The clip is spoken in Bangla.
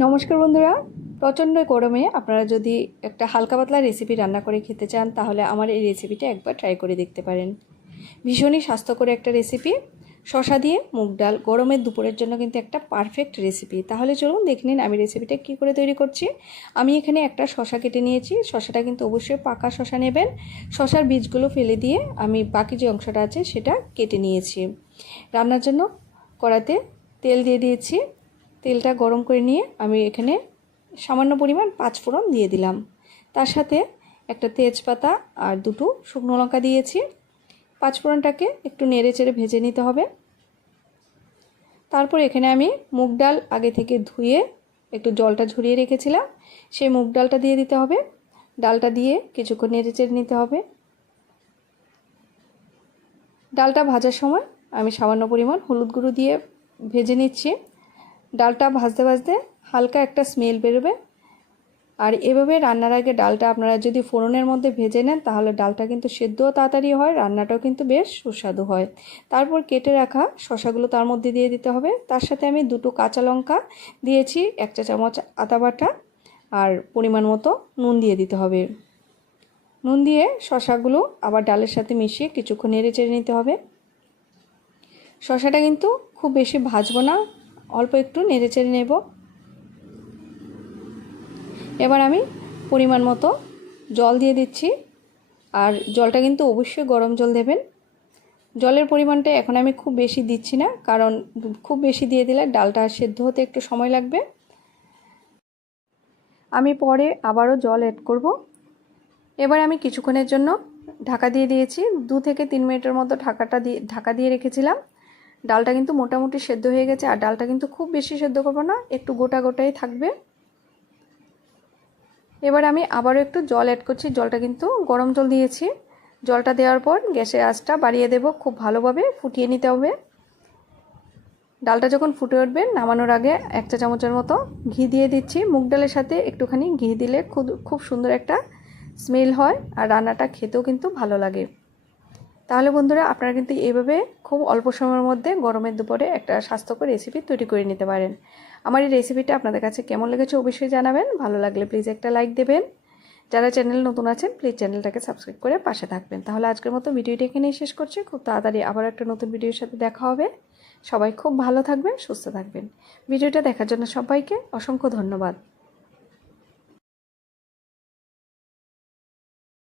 নমস্কার বন্ধুরা। প্রচণ্ড গরমে আপনারা যদি একটা হালকা পাতলা রেসিপি রান্না করে খেতে চান, তাহলে আমার এই রেসিপিটা একবার ট্রাই করে দেখতে পারেন। ভীষণই স্বাস্থ্যকর একটা রেসিপি শশা দিয়ে মুগ ডাল গরমের দুপুরের জন্য কিন্তু একটা পারফেক্ট রেসিপি তাহলে চলুন দেখে নিন আমি রেসিপিটা কী করে তৈরি করছি। আমি এখানে একটা শশা কেটে নিয়েছি। শশাটা কিন্তু অবশ্যই পাকা শশা নেবেন। শশার বীজগুলো ফেলে দিয়ে আমি বাকি যে অংশটা আছে সেটা কেটে নিয়েছি। রান্নার জন্য কড়াতে তেল দিয়ে দিয়েছি। তেলটা গরম করে নিয়ে আমি এখানে সামান্য পরিমাণ পাঁচ ফোড়ন দিয়ে দিলাম। তার সাথে একটা তেজপাতা আর দুটো শুকনো লঙ্কা দিয়েছি। পাঁচ ফোড়নটাকে একটু নেড়ে চেড়ে ভেজে নিতে হবে। তারপর এখানে আমি মুগ ডাল আগে থেকে ধুয়ে একটু জলটা ঝরিয়ে রেখেছিলাম। সেই মুগ ডালটা দিয়ে দিতে হবে। ডালটা দিয়ে কিছুক্ষণ নেড়ে চেড়ে নিতে হবে। ডালটা ভাজার সময় আমি সামান্য পরিমাণ হলুদ গুঁড়ো দিয়ে ভেজে নিচ্ছি। ডালটা ভাজতে ভাজতে হালকা একটা স্মেল বেরোবে। আর এভাবে রান্নার আগে ডালটা আপনারা যদি ফোড়নের মধ্যে ভেজে নেন, তাহলে ডালটা কিন্তু সেদ্ধও তাড়াতাড়ি হয়, রান্নাটাও কিন্তু বেশ সুস্বাদু হয়। তারপর কেটে রাখা শশাগুলো তার মধ্যে দিয়ে দিতে হবে। তার সাথে আমি দুটো কাঁচা লঙ্কা দিয়েছি, এক চা চামচ আদা বাটা আর পরিমাণ মতো নুন দিয়ে দিতে হবে। নুন দিয়ে শশাগুলো আবার ডালের সাথে মিশিয়ে কিছুক্ষণ নেড়ে চেড়ে নিতে হবে। শশাটা কিন্তু খুব বেশি ভাজবো না অল্প একটু নেড়ে চেড়ে নেব। এবার আমি পরিমাণ মতো জল দিয়ে দিচ্ছি। আর জলটা কিন্তু অবশ্যই গরম জল দেবেন। জলের পরিমাণটা এখন আমি খুব বেশি দিচ্ছি না, কারণ খুব বেশি দিয়ে দিলে ডালটা সেদ্ধ হতে একটু সময় লাগবে। আমি পরে আবারও জল অ্যাড করব। এবার আমি কিছুক্ষণের জন্য ঢাকা দিয়ে দিয়েছি। দু থেকে তিন মিনিটের মতো ঢাকাটা দিয়ে, ঢাকা দিয়ে রেখেছিলাম। ডালটা কিন্তু মোটামুটি সেদ্ধ হয়ে গেছে, আর ডালটা কিন্তু খুব বেশি সেদ্ধ করব না, একটু গোটা গোটাই থাকবে। এবার আমি আবারও একটু জল অ্যাড করছি, জলটা কিন্তু গরম জল দিয়েছি। জলটা দেওয়ার পর গ্যাসের আঁচটা বাড়িয়ে দেব, খুব ভালোভাবে ফুটিয়ে নিতে হবে। ডালটা যখন ফুটে উঠবে, নামানোর আগে এক চা চামচের মতো ঘি দিয়ে দিচ্ছি। মুগ ডালের সাথে একটুখানি ঘি দিলে খুব খুব সুন্দর একটা স্মেল হয়, আর রান্নাটা খেতেও কিন্তু ভালো লাগে। তাহলে বন্ধুরা আপনারা কিন্তু এইভাবে খুব অল্প সময়ের মধ্যে গরমের দুপুরে একটা স্বাস্থ্যকর রেসিপি তৈরি করে নিতে পারেন। আমার এই রেসিপিটা আপনাদের কাছে কেমন লেগেছে অবশ্যই জানাবেন। ভালো লাগলে প্লিজ একটা লাইক দেবেন। যারা চ্যানেল নতুন আছেন প্লিজ চ্যানেলটাকে সাবস্ক্রাইব করে পাশে থাকবেন। তাহলে আজকের মতো ভিডিওটি এখানেই শেষ করছি। খুব তাড়াতাড়ি আবার একটা নতুন ভিডিওর সাথে দেখা হবে। সবাই খুব ভালো থাকবেন, সুস্থ থাকবেন। ভিডিওটা দেখার জন্য সবাইকে অসংখ্য ধন্যবাদ।